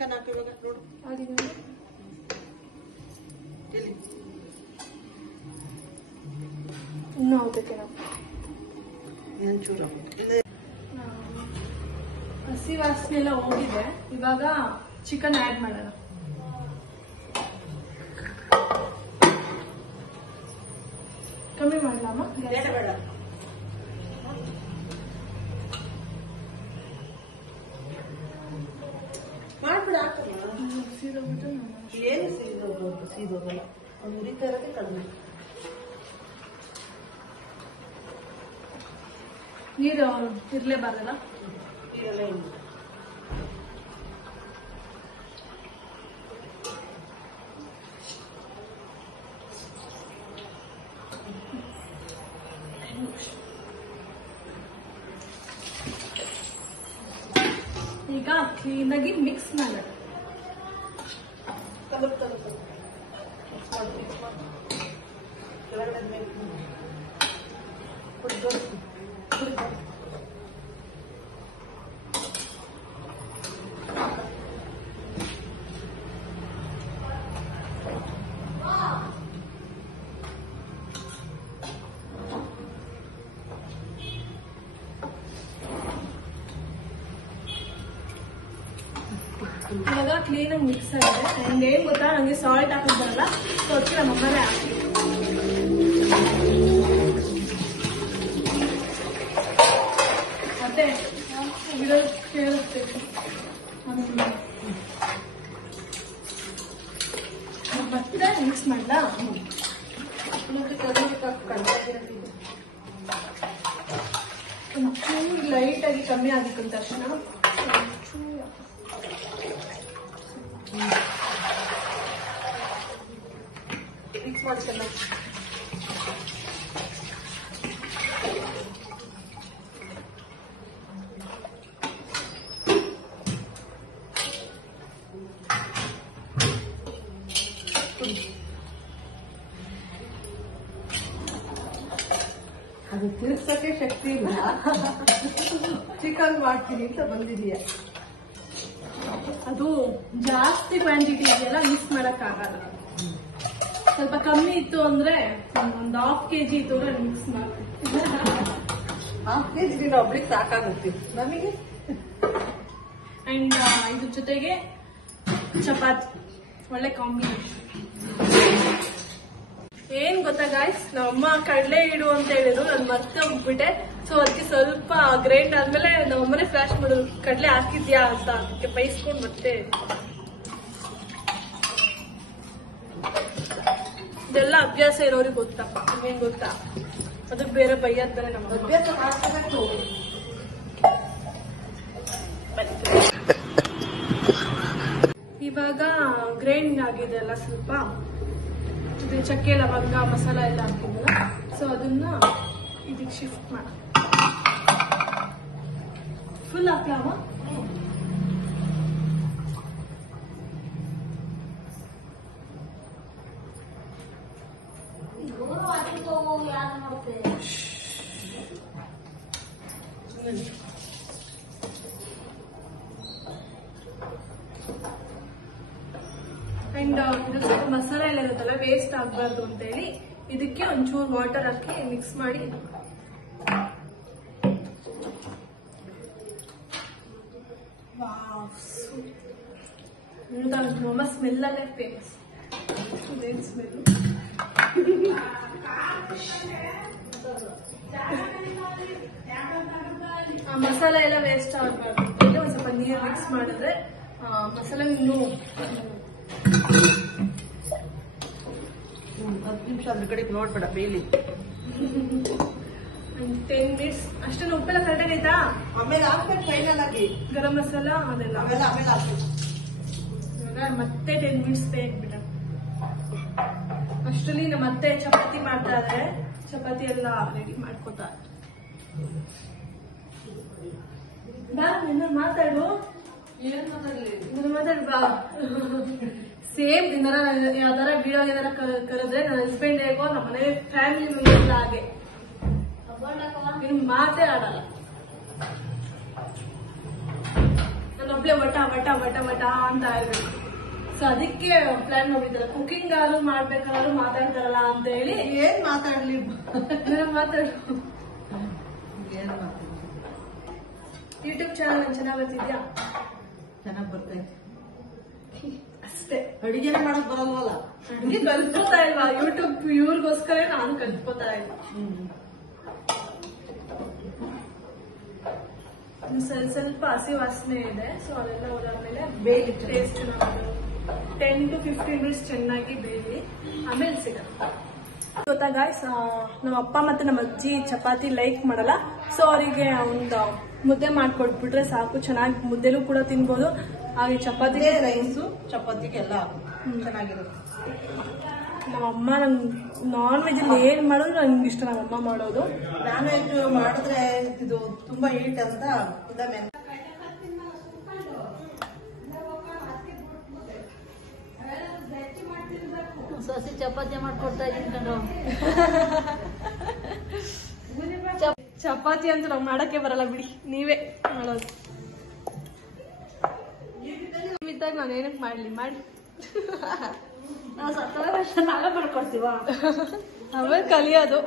ಚಿಕನ್ ಹಾಕಿ ಇವಾಗ ನೋಡು ಇಲ್ಲಿ ಇನ್ನೂ ಹೋಗ್ಬೇಕೆ ನಾವು ಚೂರು ಹಸಿ ವಾಸನೆ ಎಲ್ಲ ಹೋಗಿದೆ. ಇವಾಗ ಚಿಕನ್ ಆ್ಯಡ್ ಮಾಡೋಣ. ಕಮ್ಮಿ ಮಾಡಲಾಮ? ಬೇಡ ಬೇಡ ಮಾಡ್ಬಿಡ ಏನು ಸೀದೋಗಲ್ಲ ಒಂದು ಉರಿತಾ ಇರೋದೇ ಕಡಿಮೆ. ನೀರು ಇರ್ಲೇಬಾರ್ದಲ್ಲ? ನೀರೆಲ್ಲ ಇಲ್ಲ. ಈಗ ಕ್ಲೀನಾಗಿ ಮಿಕ್ಸ್ ಮಾಡೋಣ. ಇವಾಗ ಕ್ಲೀನಾಗಿ ಮಿಕ್ಸ್ ಆಗಿದೆ. ಅಂಡ್ ಏನ್ ಗೊತ್ತಾ, ನಂಗೆ ಸಾಲ್ಟ್ ಹಾಕಿ ಬರಲ್ಲ, ಸೊ ಅದಕ್ಕೆ ನಮ್ಮ ಅಮ್ಮನೇ ಹಾಕಿ. ಮತ್ತೆ ಗಿಡ ಕೇಳುತ್ತೆ ಮತ್ತೆ ಮಿಕ್ಸ್ ಮಾಡ್ಲಾ? ಒಂಚೂರು ಲೈಟ್ ಆಗಿ ಕಮ್ಮಿ ಆಗಿತ್ತು ತಕ್ಷಣ ಮಿಕ್ಸ್ ಮಾಡ್ಕೊಂಡ ಅದು ತಿರ್ಸಕ್ಕೆ ಶಕ್ತಿ ಇಲ್ಲ. ಚಿಕನ್ ಮಾಡ್ತೀನಿ ಅಂತ ಬಂದಿದೀಯ. ಅದು ಜಾಸ್ತಿ ಕ್ವಾಂಟಿಟಿ ಇದೆಯಲ್ಲ, ಮಿಕ್ಸ್ ಮಾಡಕ್ ಆಗಲ್ಲ. ಸ್ವಲ್ಪ ಕಮ್ಮಿ ಇತ್ತು ಅಂದ್ರೆ ಒಂದು 1/2 kg ಇತ್ತು ಅಂದ್ರೆ ಮಿಕ್ಸ್ ಮಾಡ್ತೀನಿ. 1/2 kg ನೀನು ಒಬ್ಳಿಗೆ ಸಾಕಾಗುತ್ತೆ ನಮಗೆ. ಅಂಡ್ ಇದ್ರ ಜೊತೆಗೆ ಚಪಾತಿ ಒಳ್ಳೆ ಕಾಂಬಿನೇಷನ್. ಏನ್ ಗೊತ್ತಾ ಗಾಯ್ಸ್, ನಮ್ಮಮ್ಮ ಕಡಲೆ ಇಡು ಅಂತ ಹೇಳಿದ್ರು, ನಾನು ಮತ್ತೆ ಹೋಗ್ಬಿಟ್ಟೆ. ಸೊ ಅದಕ್ಕೆ ಸ್ವಲ್ಪ ಗ್ರೈಂಡ್ ಆದ್ಮೇಲೆ ನಮ್ಮಮ್ಮನೇ ಫ್ಲಾಶ್ ಮಾಡಿದ್ರು, ಕಡಲೆ ಹಾಕಿದ್ಯಾ ಅಂತ. ಅದಕ್ಕೆ ಬೈಸ್ಕೊಂಡು ಮತ್ತೆ ಇದೆಲ್ಲ ಅಭ್ಯಾಸ ಇರೋರಿಗೆ ಗೊತ್ತಪ್ಪ, ನಿಮ್ಗೇನ್ ಗೊತ್ತಾ? ಅದಕ್ಕೆ ಬೇರೆ ಬೈಯಂತಾರೆ ನಮ್ಮ ಅಭ್ಯಾಸ ಮಾಡ್ಕೋಬೇಕು. ಇವಾಗ ಗ್ರೈಂಡ್ ಆಗಿದೆ ಅಲ್ಲ ಸ್ವಲ್ಪ, ಇದು ಚಕ್ಕೆ ಲವಂಗ ಮಸಾಲ ಎಲ್ಲ ಹಾಕಿದ್ವಲ್ಲ, ಸೊ ಅದನ್ನ ಇದಕ್ಕೆ ಶಿಫ್ಟ್ ಮಾಡ. ಫುಲ್ ಹಾಕ್ಲಾವ? ಅಂಡ್ ಇದು ಸ್ವಲ್ಪ ಮಸಾಲ ಎಲ್ಲ ಇರುತ್ತಲ್ಲ, ವೇಸ್ಟ್ ಆಗ್ಬಾರ್ದು ಅಂತ ಹೇಳಿ ಇದಕ್ಕೆ ಒಂಚೂರು ವಾಟರ್ ಹಾಕಿ ಮಿಕ್ಸ್ ಮಾಡಿ ನಮ್ಮ ಸ್ಮೆಲ್ ಅಲ್ಲೇ ಫೇಮಸ್. ಇದೇನ್ ಸ್ಮೆಲ್? ಮಸಾಲ ಎಲ್ಲ ವೇಸ್ಟ್ ಆಗಬಾರ್ದು ಅಂತ ಒಂದ್ ಸ್ವಲ್ಪ ನೀರು ಮಿಕ್ಸ್ ಮಾಡಿದ್ರೆ ಮಸಾಲೆ ಇನ್ನೂ 10 ನಿಮಿಷ ಅದ್ರ ಕಡೆಗೆ ನೋಡ್ಬೇಡ, ಬೇಲಿ 10 ಮಿನಿಟ್ಸ್ ಅಷ್ಟೊಂದು. ಉಪ್ಪೆಲ್ಲ ಕರೆಕ್ಟಾಗಿ ಆಯ್ತಾ? ಆಮೇಲೆ ಹಾಕ್ಬೇಕು ಫೈನಲ್ ಆಗಿ ಗರಂ ಮಸಾಲ ಅದೆಲ್ಲ ಆಮೇಲೆ ಹಾಕ್ಬೇಕು. ಇವಾಗ ಮತ್ತೆ 10 ಮಿನಿಟ್ಸ್ ಬೇಯಕ್ಬಿಟ್ಟ. ಅಷ್ಟರಲ್ಲಿ ನಮ್ಮ ಮತ್ತೆ ಚಪಾತಿ ಮಾಡ್ತಾ ಇದ್ದಾರೆ. ಚಪಾತಿ ಎಲ್ಲ ರೆಡಿ ಮಾಡ್ಕೊತಾ ಮಾತಾಡು. ಏನ್ ಮಾತಾಡ್ಲಿ? ಮಾತಾಡ್ಬಾ. ಸೇಮ್ ಏನಾರ ಯಾವ್ದಾರ ವಿಡಿಯೋ ಏನಾರ ಕರೆದ್ರೆ ನನ್ನ ಹಸ್ಬೆಂಡ್ ಹೇಗೋ ನಮ್ಮ ಮನೆ ಫ್ಯಾಮಿಲಿ ಮೆಂಬರ್ಸ್ ಹಾಗೆ ನೀನ್ ಮಾತೇ ಆಡಲ್ಲ. ನನ್ನ ಒಬ್ಳೆ ವಟ ವಟ ವಟ ವಟ ಅಂತ ಇರ್ಬೇಕು. ಸೊ ಅದಕ್ಕೆ ಪ್ಲಾನ್ ಮಾಡಿದ್ದಲ್ಲ, ಕುಕಿಂಗ್ ಆದ್ರೂ ಮಾಡ್ಬೇಕಾದ್ರೂ ಮಾತಾಡ್ತಾರಲ್ಲ ಅಂತ ಹೇಳಿ. ಏನ್ ಮಾತಾಡ್ಲಿ ಮಾತಾಡು. ಏನ್ ಮಾತಾಡ್ಲಿ, ಯೂಟ್ಯೂಬ್ ಚಾನಲ್ ಚೆನ್ನಾಗ್ ಬರ್ತಿದ್ಯಾ? ಚೆನ್ನಾಗ್ ಬರ್ತೈತೆ ಅಷ್ಟೇ. ಅಡಿಗೆನೆ ಮಾಡಕ್ ಬರಲ್ವಲ್ಲ, ಹಂಗೆ ಕಲ್ತ್ಕೋತಾ ಇಲ್ವಾ ಯೂಟ್ಯೂಬ್, ಇವ್ರಿಗೋಸ್ಕರ ನಾನು ಕಲ್ತ್ಕೋತಾ ಇಲ್ಲ. ಸ್ವಲ್ಪ ಹಸಿ ವಾಸನೆ ಇದೆ. ಸೊ ಅದೆಲ್ಲ ಹೋದಾದ್ಮೇಲೆ ಬೇಲಿ ಟೇಸ್ಟ್ 10 to 15 ಮಿನಿಟ್ಸ್ ಚೆನ್ನಾಗಿ ಬೇಲಿ, ಆಮೇಲೆ ಸಿಗತ್ತೆ. ಗೊತ್ತಾ ಗಾಯ್ಸ್, ನಮ್ಮ ಅಪ್ಪ ಮತ್ತೆ ನಮ್ಮ ಅಜ್ಜಿ ಚಪಾತಿ ಲೈಕ್ ಮಾಡಲ್ಲ. ಸೊ ಅವರಿಗೆ ಒಂದು ಮುದ್ದೆ ಮಾಡ್ಕೊಟ್ಬಿಟ್ರೆ ಸಾಕು, ಚೆನ್ನಾಗಿ ಮುದ್ದೆಲೂ ಕೂಡ ತಿನ್ಬೋದು. ಹಾಗೆ ಚಪಾತಿಗೆ ರೈಸು ಚಪಾತಿಗೆ ಎಲ್ಲ ಚೆನ್ನಾಗಿರುತ್ತೆ. ನಮ್ಮಮ್ಮ ನಂಗೆ ನಾನ್ ವೆಜ್ ಏನ್ ಮಾಡೋದು ನಂಗೆ ಇಷ್ಟ, ನಮ್ಮಮ್ಮ ಮಾಡೋದು. ನಾನ್ ವೆಜ್ ಮಾಡಿದ್ರೆ ಇದು ತುಂಬಾ ಹೀಟ್ ಅಂತ ಸಸಿ ಚಪಾತಿ ಮಾಡ್ಕೊಡ್ತಾ ಇದೀನಿ ಕಣ್ರು. ಚಪಾತಿ ಅಂತ ನಾವು ಮಾಡಕ್ಕೆ ಬರಲ್ಲ ಬಿಡಿ, ನೀವೇ ಮಾಡೋದು. ಇದ್ದಾಗ ನಾನು ಏನಕ್ಕೆ ಮಾಡ್ಲಿ, ಮಾಡಿ ನಾವು ಸತ್ತ ನಾವೇ ಮಾಡ್ಕೊಡ್ತೀವ, ಆಮೇಲೆ ಕಲಿಯೋದು.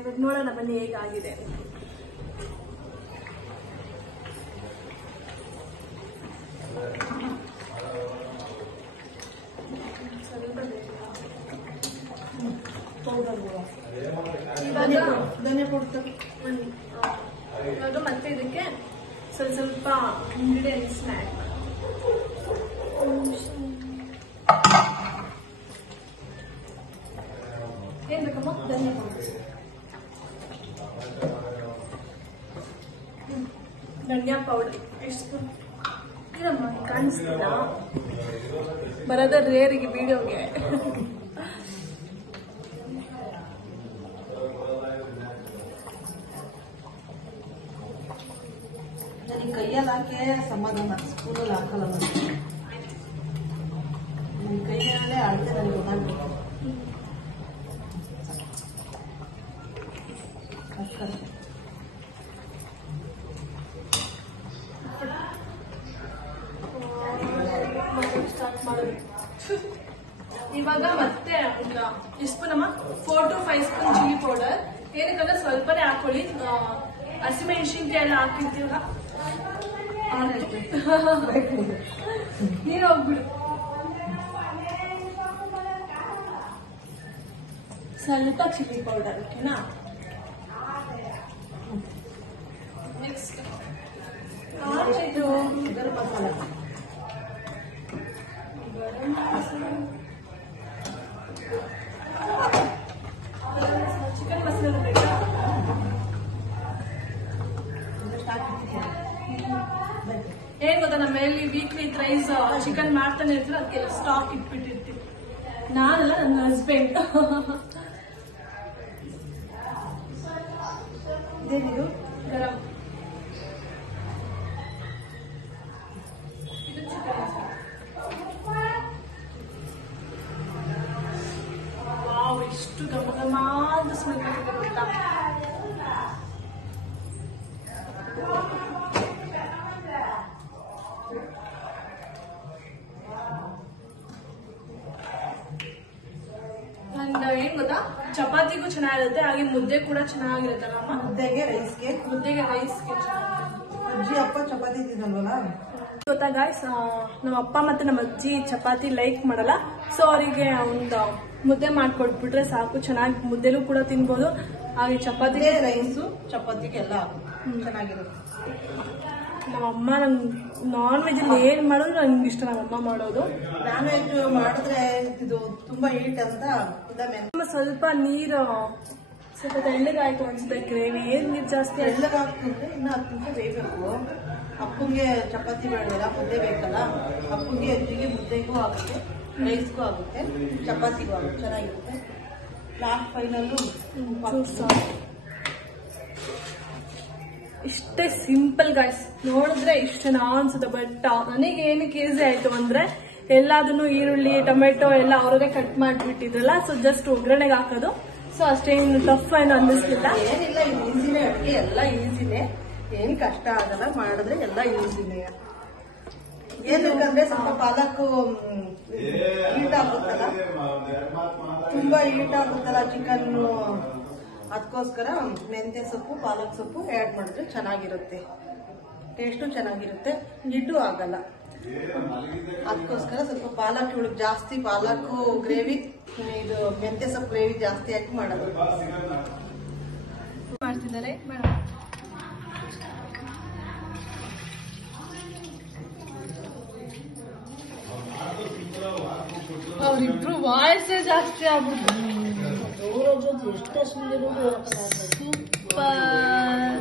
ಇವಾಗ ನೋಡೋಣ ಬನ್ನಿ ಹೇಗಾಗಿದೆ. ಧನ್ಯ ಕೊಡ್ತಾರೆ. ಇವಾಗ ಮತ್ತೆ ಇದಕ್ಕೆ ಸ್ವಲ್ಪ ಇಂಗ್ರೀಡಿಯೆಂಟ್ಸ್ ಆ್ಯಡ್ ಮಾಡಿ. ಏನ್ ಬೇಕಮ್ಮ? ಧನ್ಯ ಧನಿಯಾ ಪೌಡರ್ ಎಷ್ಟು ಇದಮ್ಮ ಕಾಣಿಸ್ತಿಲ್ಲ, ಬರೋದ ರೇರಿಗೆ ವಿಡಿಯೋಗೆ. ನನಗೆ ಕೈಯಲ್ಲಿ ಹಾಕಿ ಸಮಾಧಾನ, ಸ್ಪೂನಲ್ಲಿ ಹಾಕಲ್ಲ. ನನ್ನ ಕೈಯಲ್ಲೇ ಅಳತೆ ನನಗೆ ಗೊತ್ತಾಗ್ಬೇಕು. ಇವಾಗ ಮತ್ತೆ ಎಷ್ಟು spoon 4 to 5 spoon chilli powder. ಏನಕ್ಕಂದ್ರೆ ಸ್ವಲ್ಪನೇ ಹಾಕೊಳ್ಳಿ, ಹಸಿಮೆಣಸಿನ್ಕಾಯಿ ಎಲ್ಲ ಹಾಕಿರ್ತೀವಲ್ಲ. ನೀನು ಹೋಗ್ಬಿಡು. ಸ್ವಲ್ಪ ಚಿಲ್ಲಿ ಪೌಡರ್, ಓಕೆನಾ? ನೆಕ್ಸ್ಟ್ ಇದು ಗರಂ ಮಸಾಲ. ಚಿಕನ್ ಮಸಾಲೆ ಬೇಕಾ? ಏನ್ ಗೊತ್ತಾ, ನಮ್ಮ ಮನೆಯಲ್ಲಿ ವೀಕ್ಲಿ ಥ್ರೈಸ್ ಚಿಕನ್ ಮಾಡ್ತಾನೆ ಇರ್ತೀವಿ, ಅದಕ್ಕೆಲ್ಲ ಸ್ಟಾಕ್ ಇಟ್ಬಿಟ್ಟಿರ್ತೀವಿ. ನಾನಲ್ಲ, ನನ್ನ ಹಸ್ಬೆಂಡ್. ಇದೇನಿದು? ಗರಂ. ಇದು ಚಿಕನ್ ಮಸಾಲೆ. ವಾವ್, ಎಷ್ಟು ಘಮ ಘಮ ಅಂತ ಸ್ಮೆಲ್ ಬರ್ತದೆ ಗೊತ್ತಾ? ಏನ್ ಗೊತ್ತಾ, ಚಪಾತಿಗೂ ಚೆನ್ನಾಗಿರುತ್ತೆ, ಹಾಗೆ ಮುದ್ದೆ ಕೂಡ ಚೆನ್ನಾಗಿರುತ್ತಲ್ಲ ಅಮ್ಮ. ಮುದ್ದೆಗೆ ರೈಸ್ಗೆ ರೈಸ್ಗೆ ಅಜ್ಜಿ ಅಪ್ಪ ಚಪಾತಿ ತಿನ್ನಲ್ವಲ್ಲ. ಗೊತ್ತಾ ಗಾಯ್ಸ್, ನಮ್ಮ ಅಪ್ಪ ಮತ್ತೆ ನಮ್ಮ ಅಜ್ಜಿ ಚಪಾತಿ ಲೈಕ್ ಮಾಡಲ್ಲ. ಸೊ ಅವರಿಗೆ ಒಂದು ಮುದ್ದೆ ಮಾಡ್ಕೊಟ್ಬಿಟ್ರೆ ಸಾಕು, ಚೆನ್ನಾಗಿ ಮುದ್ದೆಲೂ ಕೂಡ ತಿನ್ಬೋದು. ಹಾಗೆ ಚಪಾತಿಗೆ ರೈಸು ಚಪಾತಿಗೆ ಎಲ್ಲ ಚೆನ್ನಾಗಿರುತ್ತೆ. ನಮ್ಮಮ್ಮ ನಂಗೆ ನಾನ್ ವೆಜ್ ಏನ್ ಮಾಡೋದು ನಂಗೆ ಇಷ್ಟ, ನಮ್ಮಮ್ಮ ಮಾಡೋದು. ನಾನ್ ವೆಜ್ ಮಾಡಿದ್ರೆ ಇದು ತುಂಬಾ ಹೀಟ್ ಅಂತ ಸ್ವಲ್ಪ ನೀರು ಸ್ವಲ್ಪ ತೆಳ್ಳಗಾಯ್ತು ಅನ್ಸುತ್ತೆ ಗ್ರೇವಿ. ಏನ್ ನೀರು ಜಾಸ್ತಿ ತೆಳ್ಳಗಾಗ್ತಿದ್ರೆ ಇನ್ನು 10 ನಿಮಿಷ ಬೇಯಬೇಕು. ಅಪ್ಪಂಗೆ ಚಪಾತಿ ಬೇಡಲ್ಲ, ಮುದ್ದೆ ಬೇಕಲ್ಲ. ಅಪ್ಪಂಗೆ ಅಜ್ಜಿಗೆ ಮುದ್ದೆಗೂ ಆಗುತ್ತೆ, ರೈಸ್ಗೂ ಆಗುತ್ತೆ, ಚಪಾತಿಗೂ ಆಗುತ್ತೆ, ಚೆನ್ನಾಗಿರುತ್ತೆ. ಲಾಸ್ಟ್ ಫೈನಲ್ಲು ಇಷ್ಟೇ ಸಿಂಪಲ್ ಗಾಯ್ಸ್. ನೋಡಿದ್ರೆ ಇಷ್ಟ ಚೆನ್ನಾಗಿ ಅನ್ಸುತ್ತೆ, ಬಟ್ ನನಗೆ ಏನಕ್ಕೆ ಈಸಿ ಆಯ್ತು ಅಂದ್ರೆ ಎಲ್ಲದನ್ನು ಈರುಳ್ಳಿ ಟೊಮೆಟೊ ಎಲ್ಲ ಅವರೇ ಕಟ್ ಮಾಡಿಬಿಟ್ಟಿದ್ರಲ್ಲ. ಸೊ ಜಸ್ಟ್ ಒಗ್ಗರಣೆಗೆ ಹಾಕೋದು. ಸೊ ಅಷ್ಟೇನು ಟಫ್ ಏನು ಅನ್ನಿಸ್ತಿಲ್ಲ. ಏನಿಲ್ಲ, ಈಸಿನೇ ಅಡುಗೆ, ಎಲ್ಲ ಈಸಿನೇ, ಏನ್ ಕಷ್ಟ ಆಗಲ್ಲ, ಮಾಡಿದ್ರೆ ಎಲ್ಲ ಈಸಿನೇ. ಏನಕ್ಕಂದ್ರೆ ಸ್ವಲ್ಪ ಪಾಲಕ್ಕು ಹೀಟ್ ಆಗುತ್ತಲ್ಲ, ತುಂಬಾ ಹೀಟ್ ಆಗುತ್ತಲ್ಲ ಚಿಕನ್, ಅದಕ್ಕೋಸ್ಕರ ಮೆಂತ್ಯ ಸೊಪ್ಪು ಪಾಲಕ್ ಸೊಪ್ಪು ಆ್ಯಡ್ ಮಾಡಿದ್ರೆ ಚೆನ್ನಾಗಿರುತ್ತೆ, ಟೇಸ್ಟು ಚೆನ್ನಾಗಿರುತ್ತೆ, ಹಿಟ್ಟು ಆಗಲ್ಲ. ಅದಕ್ಕೋಸ್ಕರ ಸ್ವಲ್ಪ ಪಾಲಕ್ ಇವಳಿಗೆ ಜಾಸ್ತಿ ಪಾಲಕ್ಕು ಗ್ರೇವಿ, ಇದು ಮೆಂತ್ಯ ಸೊಪ್ಪು ಗ್ರೇವಿ ಜಾಸ್ತಿ ಹಾಕಿ ಮಾಡೋದು. ಮಾಡ್ತಿದ್ದಾರೆ ಮೇಡಮ್. ಅವ್ರಿಬ್ರು ವಾಯ್ಸೇ ಜಾಸ್ತಿ ಆಗ್ಬಿಟ್ಟು ಎಷ್ಟೇ ಸುಂದರ ಸೂಪರ್.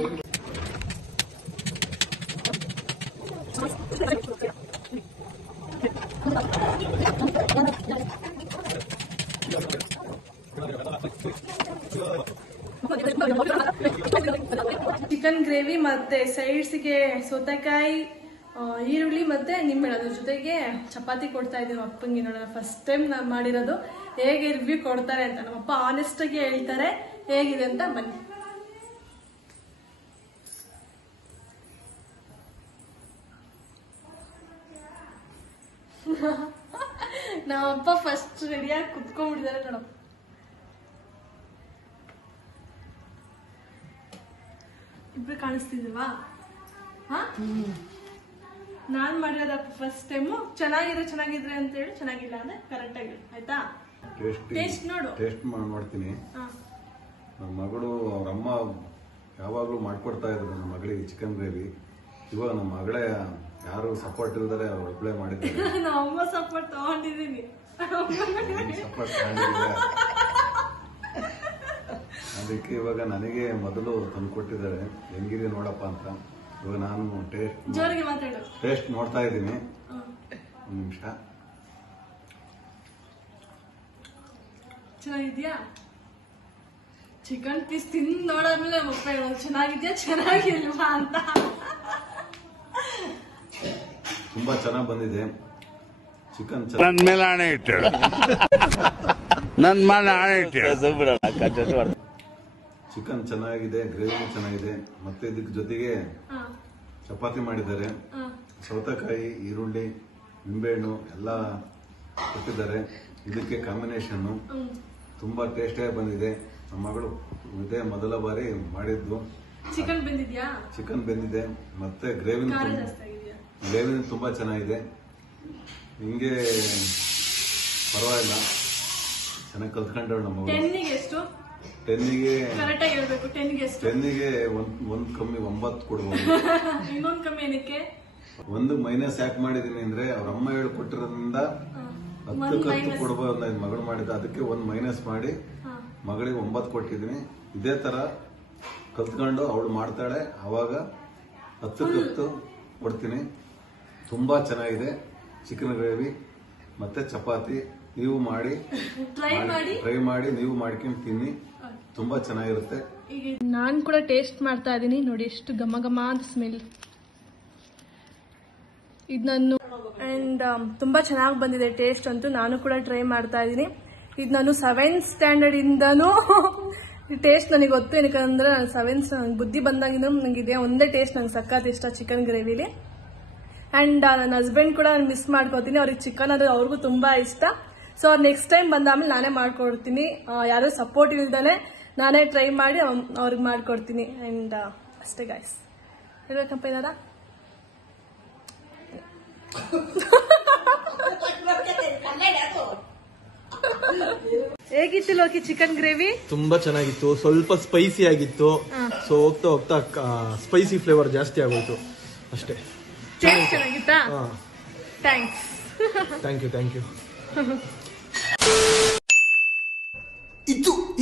ಚಿಕನ್ ಗ್ರೇವಿ ಮತ್ತೆ ಸೈಡ್ಸ್ಗೆ ಸೌತೆಕಾಯಿ, ಈರುಳ್ಳಿ ಮತ್ತೆ ನಿಂಬೆಹಣ್ಣು, ಅದ್ರ ಜೊತೆಗೆ ಚಪಾತಿ ಕೊಡ್ತಾ ಇದ್ದೀವಿ ಅಪ್ಪಂಗೆ. ನೋಡೋಣ, ಫಸ್ಟ್ ಟೈಮ್ ನಾವು ಮಾಡಿರೋದು, ಹೇಗೆ ರಿವ್ಯೂ ಕೊಡ್ತಾರೆ ಅಂತ. ನಮ್ಮಪ್ಪ ಆನೆಸ್ಟ್ ಆಗಿ ಹೇಳ್ತಾರೆ ಹೇಗಿದೆ ಅಂತ. ಬನ್ನಿ. ನಮ್ಮಪ್ಪ ಫಸ್ಟ್ ರೆಡಿಯಾಗಿ ಕುತ್ಕೊಂಡ್ಬಿಟ್ಟಿದ್ದಾರೆ ನೋಡಪ್ಪ. ಇಬ್ರು ಕಾಣಿಸ್ತಿದ್ವಾ? ನಾನ್ ಮಾಡಿರೋದಪ್ಪ ಫಸ್ಟ್ ಟೈಮು. ಚೆನ್ನಾಗಿದ್ರೆ ಅಂತ ಹೇಳಿ, ಚೆನ್ನಾಗಿಲ್ಲ ಅಂದ್ರೆ ಕರೆಕ್ಟ್ ಆಗಿ ಆಯ್ತಾ? ಟೇಸ್ಟ್ ನೋಡು. ಟೇಸ್ಟ್ ಮಾಡ್ತೀನಿ. ನನ್ನ ಮಗಳು ಅವ್ರ ಅಮ್ಮ ಯಾವಾಗಲೂ ಮಾಡ್ಕೊಡ್ತಾ ಇದ್ರು ನನ್ನ ಮಗಳಿಗೆ ಚಿಕನ್ ಗ್ರೇವಿ. ಇವಾಗ ನಮ್ಮ ಮಗಳೇ ಯಾರು ಸಪೋರ್ಟ್ ಇಲ್ದರೆ ಅವ್ರು ಅಪ್ಲೈ ಮಾಡಿದ್ದಾರೆ. ನಮ್ಮ ಅಮ್ಮ ಸಪೋರ್ಟ್ ತಗೊಂಡಿದ್ದೀನಿ. ಸಪೋರ್ಟ್ ಮಾಡಿದ್ದಾರೆ, ಅದಕ್ಕೆ ಇವಾಗ ನನಗೆ ಮೊದಲು ತಂದುಕೊಟ್ಟಿದ್ದಾರೆ, ಹೆಂಗಿದೆ ನೋಡಪ್ಪ ಅಂತ. ಇವಾಗ ನಾನು ಟೇಸ್ಟ್ ನೋಡ್ತಾ ಇದ್ದೀನಿ. ಒಂದು ನಿಮಿಷ. ಚೆನ್ನಾಗಿದ್ಯಾ? ಚಿಕನ್ ಪೀಸ್ ತಿಂದು ನೋಡಾದ್ಮೇಲೆ ಅಪ್ಪ ಹೇಳೋದು ಚೆನ್ನಾಗಿದ್ಯಾ ಚೆನ್ನಾಗಿಲ್ವಾ ಅಂತ. ತುಂಬಾ ಚೆನ್ನಾಗಿ ಬಂದಿದೆ ಚಿಕನ್. ನನ್ನ ಮೇಲೆ ಆಣೆ ಇಟ್ಟು, ನನ್ನ ಮೇಲೆ ಆಣೆ ಇಟ್ಟು. ಚಿಕನ್ ಚೆನ್ನಾಗಿದೆ, ಗ್ರೇವಿ ಚೆನ್ನಾಗಿದೆ, ಮತ್ತೆ ಇದಕ್ಕೆ ಜೊತೆಗೆ ಚಪಾತಿ ಮಾಡಿದ್ದಾರೆ, ಸೌತೆಕಾಯಿ, ಈರುಳ್ಳಿ, ನಿಂಬೆಹಣ್ಣು ಎಲ್ಲ ಕೊಟ್ಟಿದ್ದಾರೆ. ಇದಕ್ಕೆ ಕಾಂಬಿನೇಷನ್ ತುಂಬಾ ಟೇಸ್ಟಿಯಾಗಿ ಬಂದಿದೆ. ನಮ್ಮ ಮಗಳು ಇದೇ ಮೊದಲ ಬಾರಿ ಮಾಡಿದ್ದು. ಚಿಕನ್ ಬೆಂದಿದೆ, ಮತ್ತೆ ಗ್ರೇವಿನ ತುಂಬಾ ಚೆನ್ನಾಗಿದೆ. ಹಿಂಗೆ ಪರವಾಗಿಲ್ಲ, ಚೆನ್ನಾಗಿ ಕಲ್ತ್ಕೊಂಡವಳು ನಮ್ಮ ಮಗಳು. 10ಗೆ ಒಂದ್ ಕಮ್ಮಿ 9 ಕೊಡ್ಬೋದು. ಇನ್ನೊಂದು ಕಮ್ಮಿ ಏನಕ್ಕೆ? ಒಂದು ಮೈನಸ್ ಯಾಕೆ ಮಾಡಿದೀನಿ ಅಂದ್ರೆ ಅವ್ರ ಅಮ್ಮ ಹೇಳ್ಕೊಟ್ಟಿರೋದ್ರಿಂದ 10 ಕೊಡ್ಬೋದು. ಮಗಳು ಮಾಡಿದ, ಅದಕ್ಕೆ ಒಂದು ಮೈನಸ್ ಮಾಡಿ ಮಗಳಿಗೆ 9 ಕೊಟ್ಟಿದ್ದೀನಿ. ಇದೇ ತರ ಕಲ್ತ್ಕೊಂಡು ಅವಳು ಮಾಡ್ತಾಳೆ, ಅವಾಗ 10 ಕೊಡ್ತೀನಿ. ತುಂಬಾ ಚೆನ್ನಾಗಿದೆ ಚಿಕನ್ ಗ್ರೇವಿ ಮತ್ತೆ ಚಪಾತಿ. ನೀವು ಮಾಡಿ ಟ್ರೈ ಮಾಡಿ, ನೀವು ಮಾಡ್ಕೊಂಡು ತಿನ್ನಿ, ತುಂಬಾ ಚೆನ್ನಾಗಿರುತ್ತೆ. ನಾನು ಕೂಡ ಟೇಸ್ಟ್ ಮಾಡ್ತಾ ಇದ್ದೀನಿ. ನೋಡಿ ಎಷ್ಟು ಘಮ ಘಮ ಅಂತ ಸ್ಮೆಲ್. ಇದು ನಾನು ಅಂಡ್ ತುಂಬಾ ಚೆನ್ನಾಗಿ ಬಂದಿದೆ ಟೇಸ್ಟ್ ಅಂತೂ. ನಾನು ಕೂಡ ಟ್ರೈ ಮಾಡ್ತಾ ಇದ್ದೀನಿ. ಇದು ನಾನು 7th ಸ್ಟ್ಯಾಂಡರ್ಡ್ ಇಂದನೂ ಟೇಸ್ಟ್ ನನಗೆ ಗೊತ್ತು. ಏನಕ್ಕಂದ್ರೆ ನಾನು 7th ಬುದ್ಧಿ ಬಂದಾಗಿಂದ ನನಗಿದೆ ಒಂದೇ ಟೇಸ್ಟ್. ನಂಗೆ ಸಖತ್ ಇಷ್ಟ ಚಿಕನ್ ಗ್ರೇವಿಲಿ. ಅಂಡ್ ನನ್ನ ಹಸ್ಬೆಂಡ್ ಕೂಡ ನಾನು ಮಿಸ್ ಮಾಡ್ಕೋತೀನಿ. ಅವ್ರಿಗೆ ಚಿಕನ್ ಅದು ಅವ್ರಿಗೂ ತುಂಬಾ ಇಷ್ಟ. ಸೊ ನೆಕ್ಸ್ಟ್ ಟೈಮ್ ಬಂದಾದ್ಮೇಲೆ ನಾನೇ ಮಾಡ್ಕೊಡ್ತೀನಿ. ಯಾರು ಸಪೋರ್ಟ್ ಇಲ್ದಾನೆ ನಾನೇ ಟ್ರೈ ಮಾಡಿ ಅವ್ರಿಗೆ ಮಾಡ್ಕೊಡ್ತೀನಿ. ಅಂಡ್ ಅಷ್ಟೇ ಗಾಯ್ಸ್. ಹೇಳ್ಬೇಕಪ್ಪ ಏನಾರ? ಹೇಗಿತ್ತು ಲೋಕಿ ಚಿಕನ್ ಗ್ರೇವಿ? ತುಂಬಾ ಚೆನ್ನಾಗಿತ್ತು, ಸ್ವಲ್ಪ ಸ್ಪೈಸಿ ಆಗಿತ್ತು. ಸೊ ಹೋಗ್ತಾ ಹೋಗ್ತಾ ಸ್ಪೈಸಿ ಫ್ಲೇವರ್ ಜಾಸ್ತಿ ಆಗೋಯ್ತು ಅಷ್ಟೇ. ಚೆನ್ನಾಗಿತ್ತಾ? ಥ್ಯಾಂಕ್ಸ್. Thank you.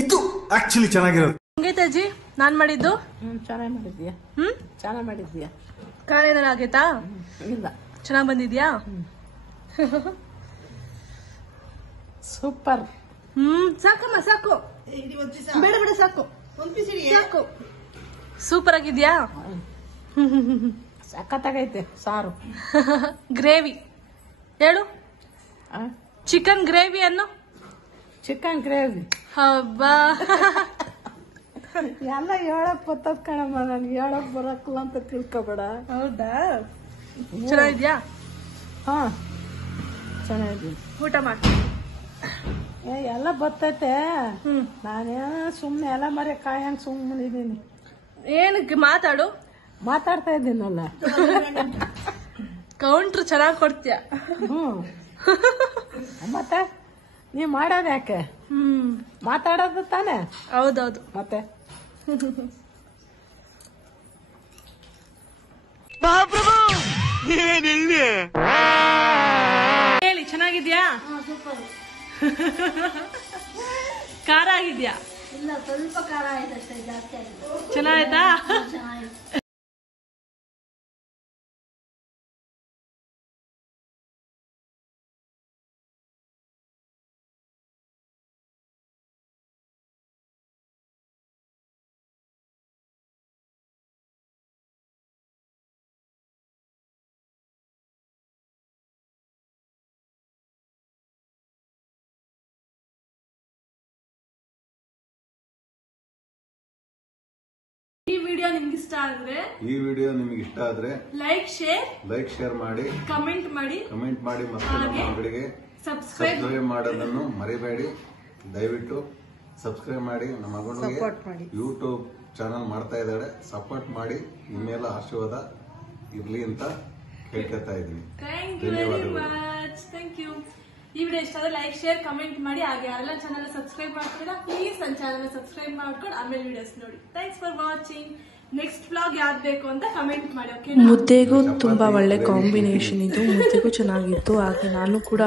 ಇದು ಆಕ್ಚುಲಿ ಚೆನ್ನಾಗಿರೋದು. ಹಂಗೈತೆ ಅಜ್ಜಿ ನಾನ್ ಮಾಡಿದ್ದು? ಚೆನ್ನಾಗಿ ಮಾಡಿದ್ಯಾ? ಚೆನ್ನಾಗಿ ಮಾಡಿದ್ಯಾ? ಖಾರ ಏನಾರ ಆಗೈತಾ? ಇಲ್ಲ, ಚೆನ್ನಾಗಿ ಬಂದಿದ್ಯಾ? ಸೂಪರ್. ಸಾಕಮ್ಮ, ಸಾಕು, ಬೇಡ ಬೇಡ, ಸಾಕು, ಸಾಕು. ಸೂಪರ್ ಆಗಿದ್ಯಾ? ಸಖತ್ತಾಗೈತೆ ಸಾರು. ಗ್ರೇವಿ ಹೇಳು. ಚಿಕನ್ ಗ್ರೇವಿ ಅನ್ನು. Chicken gravy. ಹಬ್ಬಾ ಎಲ್ಲ ಹೇಳಕ್ ಬರ್ತದ ಕಣಮ್ಮ, ನನ್ಗೆ ಹೇಳಕ್ ಬರಕ್ಲ ಅಂತ ತಿಳ್ಕೊಬೇಡ. ಹೌದಾ? ಚೆನ್ನಾಗಿದ್ಯಾ? ಹಾ ಚೆನ್ನಾಗಿದ್ದೀನಿ. ಊಟ ಮಾಡಿ. ಎಲ್ಲ ಬರ್ತೈತೆ. ನಾನೇ ಸುಮ್ನೆ ಎಲ್ಲ ಮರೆ ಕಾಯಂಗ್ ಸುಮ್ಮನಿದ್ದೀನಿ. ಏನಕ್ಕೆ ಮಾತಾಡು? ಮಾತಾಡ್ತಾ ಇದ್ದೀನಲ್ಲ. ಕೌಂಟ್ರ್ ಚೆನ್ನಾಗಿ ಕೊಡ್ತೀಯ. ಮತ್ತೆ ನೀ ಮಾಡೋದು ಯಾಕೆ? ಮಾತಾಡೋದು ತಾನೆ. ಹೌದೌದು. ಮತ್ತೆ ಹೇಳಿ, ಚೆನ್ನಾಗಿದ್ಯಾ? ಖಾರ ಆಗಿದ್ಯಾ? ಇಲ್ಲ, ಸ್ವಲ್ಪ ಖಾರ ಆಯ್ತಷ್ಟೇ, ಜಾಸ್ತಿ ಆಗಿದೆ. ಚೆನ್ನಾಯ್ತಾ? ಚೆನ್ನಾಗಿದೆ. ಈ ವಿಡಿಯೋ ನಿಮ್ಗೆ ಇಷ್ಟ ಆದ್ರೆ ಲೈಕ್ ಶೇರ್ ಮಾಡಿ, ಕಮೆಂಟ್ ಮಾಡಿ ಮತ್ತೆ ನಮ್ಮ ಮಗಳಿಗೆ ಸಬ್ಸ್ಕ್ರೈಬ್ ಮಾಡೋದನ್ನು ಮರಿಬೇಡಿ. ದಯವಿಟ್ಟು ಸಬ್ಸ್ಕ್ರೈಬ್ ಮಾಡಿ. ನಮ್ಮ ಮಗಳಿಗೆ ಯೂಟ್ಯೂಬ್ ಚಾನಲ್ ಮಾಡ್ತಾ ಇದ್ದಾಳೆ, ಸಪೋರ್ಟ್ ಮಾಡಿ. ಇನ್ಮೇಲೆ ಆಶೀರ್ವಾದ ಇರ್ಲಿ ಅಂತ ಕೇಳ್ಕೊತಾ ಇದ್ದೀನಿ. Thank you very much. Thank you. ಈ ವಿಡಿಯೋ ಇಷ್ಟ ಆದ್ರೆ ಲೈಕ್ ಶೇರ್ ಕಮೆಂಟ್ ಮಾಡಿ. ಹಾಗೆ ಯಾರೆಲ್ಲ ಚಾನಲ್ ಸಬ್ಸ್ಕ್ರೈಬ್ ಮಾಡ್ತೀರಾ ಪ್ಲೀಸ್ ನನ್ನ ಚಾನಲ್ ಸಬ್ಸ್ಕ್ರೈಬ್ ಮಾಡ್ಕೊಂಡು ಆಮೇಲೆ ವಿಡಿಯೋಸ್ ನೋಡಿ. Thanks for watching. Next vlog ಯಾವ್ದು ಬೇಕು ಅಂತ ಕಮೆಂಟ್ ಮಾಡಿ. ಓಕೆ. ಮುದ್ದೆಗೂ ತುಂಬಾ ಒಳ್ಳೆ ಕಾಂಬಿನೇಷನ್ ಇದು. ಮುದ್ದೆಗೂ ಚೆನ್ನಾಗಿತ್ತು. ಹಾಗೆ ನಾನು ಕೂಡ